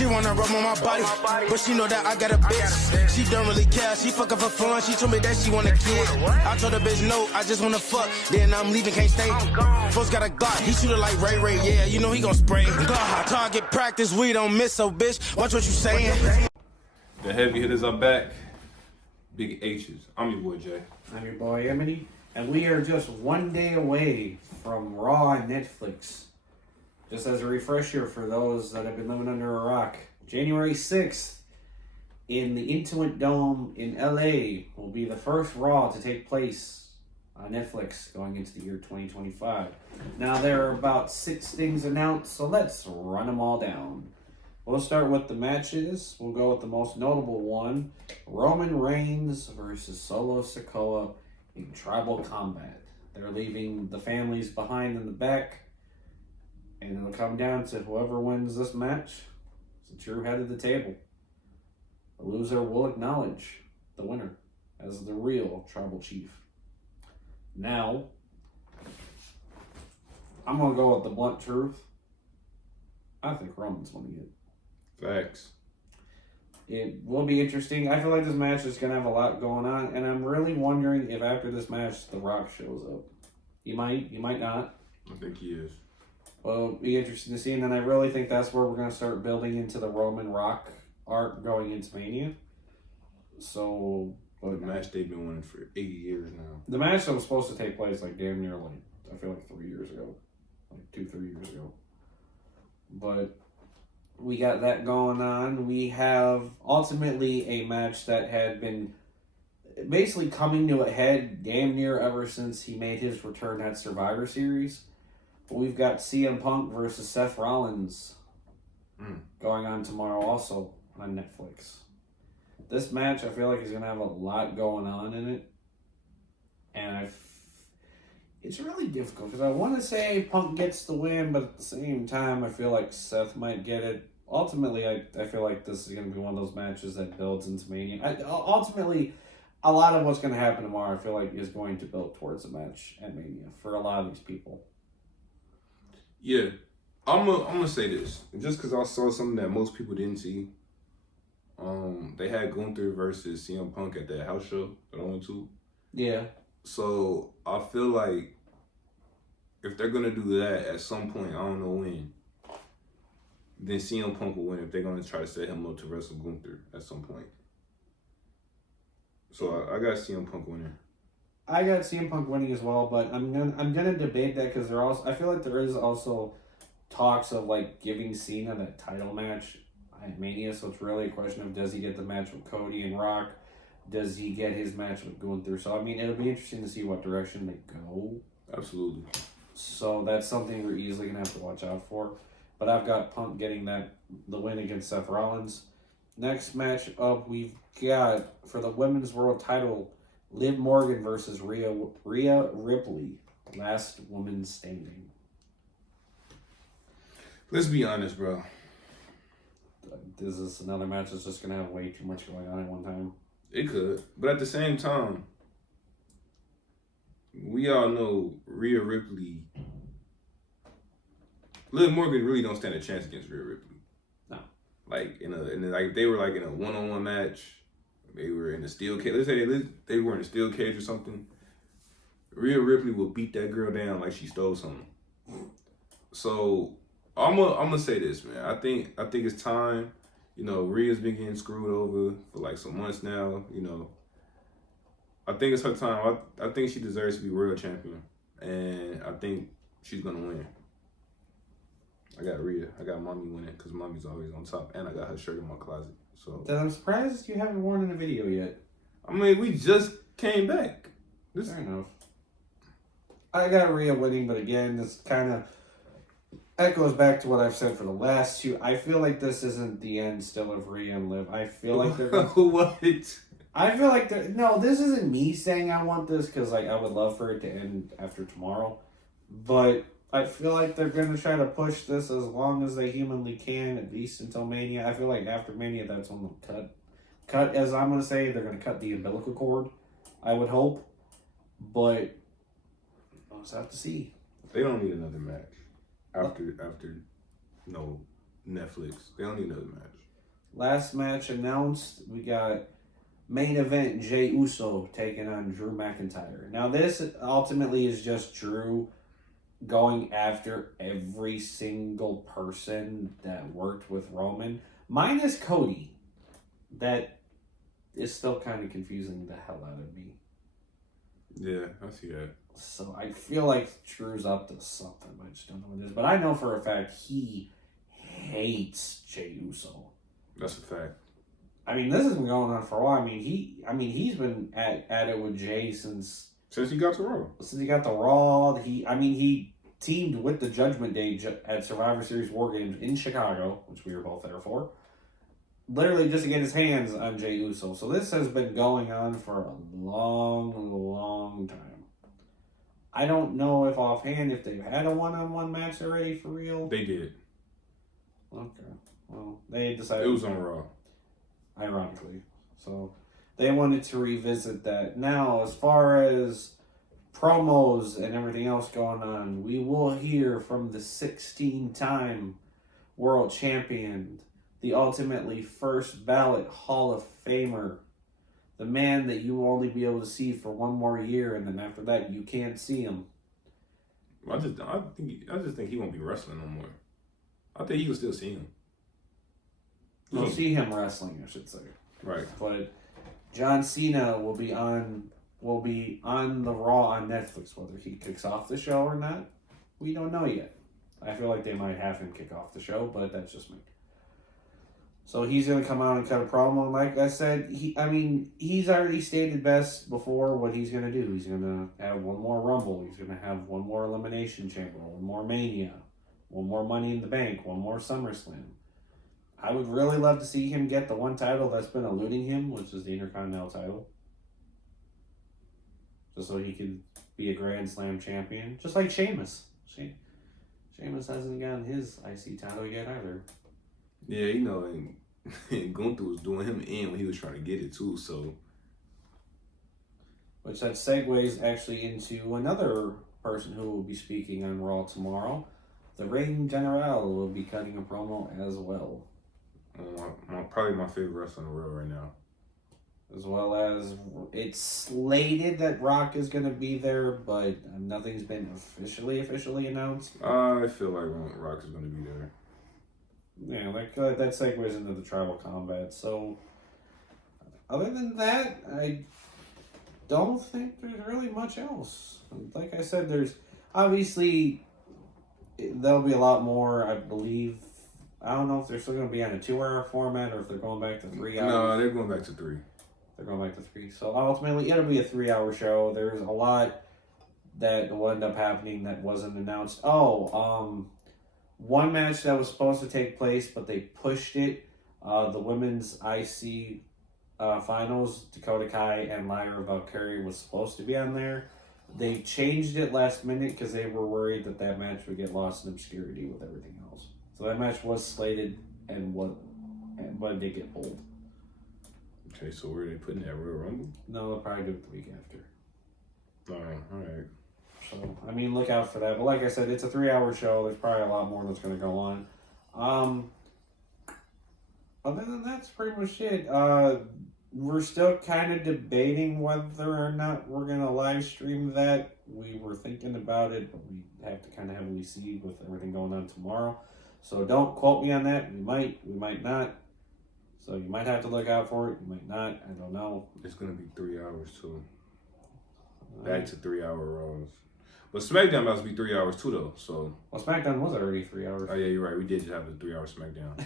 She wanna rub on my body, but she know that I got a bitch. She don't really care, she fucking for fun. She told me that she want a kid. I told her bitch no, I just wanna fuck. Then I'm leaving, can't stay. Folks got a Glock, he shoot it like Ray, yeah, you know he gon' spray. Glock, target practice, we don't miss, so bitch, watch what you saying. The heavy hitters are back. Big H's. I'm your boy Jay. I'm your boy Amity, and we are just one day away from Raw on Netflix. Just as a refresher for those that have been living under a rock, January 6th in the Intuit Dome in LA will be the first Raw to take place on Netflix going into the year 2025. Now there are about 6 things announced, so let's run them all down. We'll start with the matches. We'll go with the most notable one. Roman Reigns versus Solo Sikoa in tribal combat. They're leaving the families behind in the back. And it'll come down to whoever wins this match is the true head of the table. The loser will acknowledge the winner as the real tribal chief. Now, I'm going to go with the blunt truth. I think Roman's winning it. Facts. It will be interesting. I feel like this match is going to have a lot going on, and I'm really wondering if after this match, The Rock shows up. He might not. I think he is. Well, it'll be interesting to see, and then I really think that's where we're going to start building into the Roman Rock arc going into Mania. So, the match they've been winning for 80 years now. The match that was supposed to take place like damn near like, I feel like 3 years ago. Like 2-3 years ago. But we got that going on. We have ultimately a match that had been basically coming to a head damn near ever since he made his return at Survivor Series. We've got CM Punk versus Seth Rollins going on tomorrow also on Netflix. This match, I feel like, is going to have a lot going on in it. And it's really difficult because I want to say Punk gets the win, but at the same time, I feel like Seth might get it. Ultimately, I feel like this is going to be one of those matches that builds into Mania. Ultimately, a lot of what's going to happen tomorrow, I feel like, is going to build towards a match at Mania for a lot of these people. Yeah, I'm gonna say this just because I saw something that most people didn't see. They had Gunther versus CM Punk at that house show that I went to. Yeah. So I feel like if they're gonna do that at some point, I don't know when, then CM Punk will win if they're gonna try to set him up to wrestle Gunther at some point. So I got CM Punk winning. I got CM Punk winning as well, but I'm gonna debate that because I feel like there is also talks of like giving Cena that title match at Mania, so it's really a question of does he get the match with Cody and Rock, does he get his match with Gunther? So I mean, it'll be interesting to see what direction they go. Absolutely. So that's something we're easily gonna have to watch out for. But I've got Punk getting the win against Seth Rollins. Next match up, we've got for the women's world title. Liv Morgan versus Rhea Ripley, last woman standing. Let's be honest, bro. This is another match that's just going to have way too much going on at one time. It could. But at the same time, we all know Rhea Ripley. Liv Morgan really don't stand a chance against Rhea Ripley. No. Like, like they were like in a one-on-one match. They were in a steel cage. Let's say they were in a steel cage or something. Rhea Ripley will beat that girl down like she stole something. So I'm gonna say this, man. I think it's time. You know, Rhea's been getting screwed over for like some months now. You know, I think it's her time. I think she deserves to be world champion, and I think she's gonna win. I got Rhea. I got Mommy winning because Mommy's always on top, and I got her shirt in my closet. So then I'm surprised you haven't worn in a video yet. I mean, we just came back. Fair enough. I got Rhea winning, but again, this kind of echoes back to what I've said for the last two. I feel like this isn't the end still of Rhea and Liv. I feel like they're what? I feel like they're no. This isn't me saying I want this because like I would love for it to end after tomorrow, but I feel like they're going to try to push this as long as they humanly can, at least until Mania. I feel like after Mania, that's when they'll cut. Cut, as I'm going to say, they're going to cut the umbilical cord, I would hope. But we'll just have to see. They don't need another match after no Netflix. They don't need another match. Last match announced, we got main event Jey Uso taking on Drew McIntyre. Now this ultimately is just Drew going after every single person that worked with Roman, minus Cody. That is still kind of confusing the hell out of me. Yeah, I see that. So I feel like Drew's up to something. I just don't know what it is. But I know for a fact he hates Jey Uso. That's a fact. I mean, this has been going on for a while. He's been at it with Jay since he got to Raw. Since he got the Raw. He teamed with the Judgment Day at Survivor Series War Games in Chicago, which we were both there for. Literally just to get his hands on Jey Uso. So this has been going on for a long, long time. I don't know if offhand if they've had a one-on-one match already for real. They did. Okay. Well, they decided... It was on Raw. Ironically. So they wanted to revisit that. Now, as far as promos and everything else going on, we will hear from the 16-time world champion, the ultimately first ballot Hall of Famer, the man that you will only be able to see for one more year, and then after that you can't see him. I just think he won't be wrestling no more. I think you can still see him. You'll see him wrestling, I should say. Right. But John Cena will be on the Raw on Netflix. Whether he kicks off the show or not, we don't know yet. I feel like they might have him kick off the show, but that's just me. So he's going to come out and cut a promo. And like I said, he's already stated best before what he's going to do. He's going to have one more Rumble. He's going to have one more Elimination Chamber, one more Mania, one more Money in the Bank, one more SummerSlam. I would really love to see him get the one title that's been eluding him, which is the Intercontinental title. Just so he could be a Grand Slam champion. Just like Sheamus. Sheamus hasn't gotten his IC title yet either. Yeah, and Gunther was doing him in when he was trying to get it too, so. Which that segues actually into another person who will be speaking on Raw tomorrow. The Reign General will be cutting a promo as well. Probably my favorite wrestler in the world right now. As well as it's slated that Rock is going to be there, but nothing's been officially announced. I feel like Rock is going to be there. Yeah, that segues into the tribal combat. So, other than that, I don't think there's really much else. Like I said, there's obviously there'll be a lot more, I believe. I don't know if they're still going to be on a 2-hour format or if they're going back to 3 hours. No, they're going back to 3. They're going back to 3. So ultimately, it'll be a 3-hour show. There's a lot that will end up happening that wasn't announced. One match that was supposed to take place, but they pushed it. The women's IC finals, Dakota Kai and Lyra Valkyrie was supposed to be on there. They changed it last minute because they were worried that match would get lost in obscurity with everything else. So that match was slated, and what did they get pulled? Okay, so where are they putting that Royal Rumble? No, they'll probably do it the week after. All right. So, look out for that. But like I said, it's a 3-hour show. There's probably a lot more that's going to go on. Other than that's pretty much it. We're still kind of debating whether or not we're going to live stream that. We were thinking about it, but we have to kind of heavily see with everything going on tomorrow. So don't quote me on that. We might not. So you might have to look out for it. You might not. I don't know. It's going to be 3 hours too. Back to 3-hour Raws. But SmackDown about to be 3 hours too though. So. Well, SmackDown was already 3 hours. Oh yeah, you're right. We did just have a 3-hour SmackDown.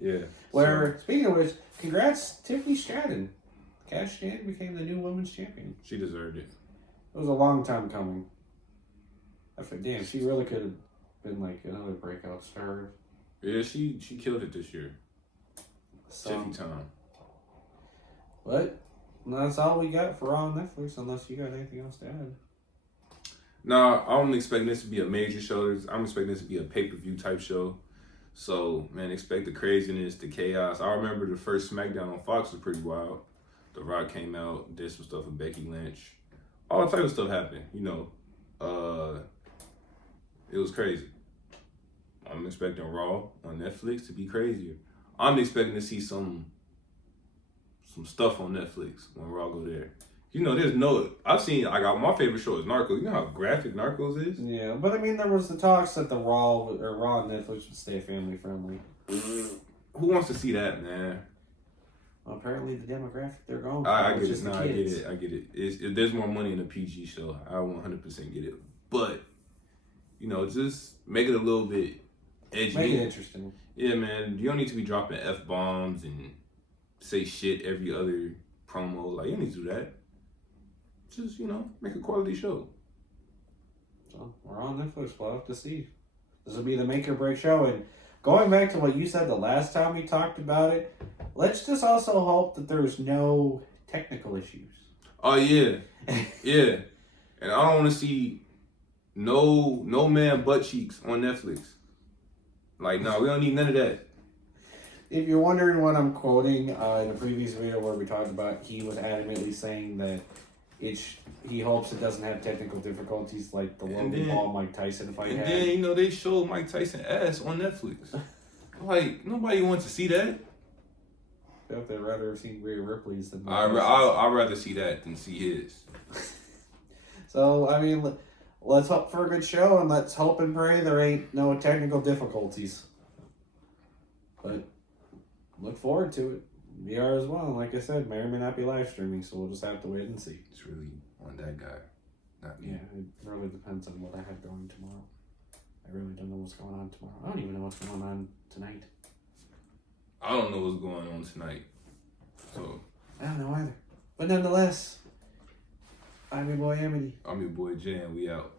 Yeah. Speaking of which, congrats Tiffany Stratton. Cashed in, became the new women's champion. She deserved it. It was a long time coming. I thought, damn, she really could have been like another breakout star. Yeah, she killed it this year. Tiffy time. But that's all we got for Raw on Netflix, unless you got anything else to add. No, I'm expecting this to be a major show. I'm expecting this to be a pay-per-view type show. So, man, expect the craziness, the chaos. I remember the first SmackDown on Fox was pretty wild. The Rock came out, did some stuff with Becky Lynch. All type of stuff happened, It was crazy. I'm expecting Raw on Netflix to be crazier. I'm expecting to see some stuff on Netflix when Raw go there. You know, I've seen, my favorite show is Narcos. You know how graphic Narcos is? Yeah, but I mean, there was the talks that the Raw and Netflix would stay family friendly. Who wants to see that, man? Well, apparently the demographic they're going for. I get it. No, I get it. If there's more money in a PG show, I 100% get it. But, you know, just make it a little bit edgy. Make it interesting. Yeah, man. You don't need to be dropping F-bombs and say shit every other promo. Like, you don't need to do that. Just, you know, make a quality show. So, we're on Netflix. We'll have to see. This will be the make or break show. And going back to what you said the last time we talked about it, let's just also hope that there's no technical issues. Oh, yeah. Yeah. And I don't want to see no man butt cheeks on Netflix. Like, no, we don't need none of that. If you're wondering what I'm quoting in a previous video where we talked about, he was adamantly saying that he hopes it doesn't have technical difficulties like the Logan Paul Mike Tyson fight had. And then, you know, they showed Mike Tyson ass on Netflix. Like, nobody wants to see that. If they'd rather have seen Rhea Ripley's than I'd rather see that than see his. So, I mean, let's hope for a good show, and let's hope and pray there ain't no technical difficulties. But look forward to it. We are as well. Like I said, may or may not be live streaming, so we'll just have to wait and see. It's really on that guy, not me. Yeah, it really depends on what I have going tomorrow. I really don't know what's going on tomorrow. I don't even know what's going on tonight. I don't know what's going on tonight. So I don't know either. But nonetheless, I'm your boy Amity. I'm your boy Jan. We out.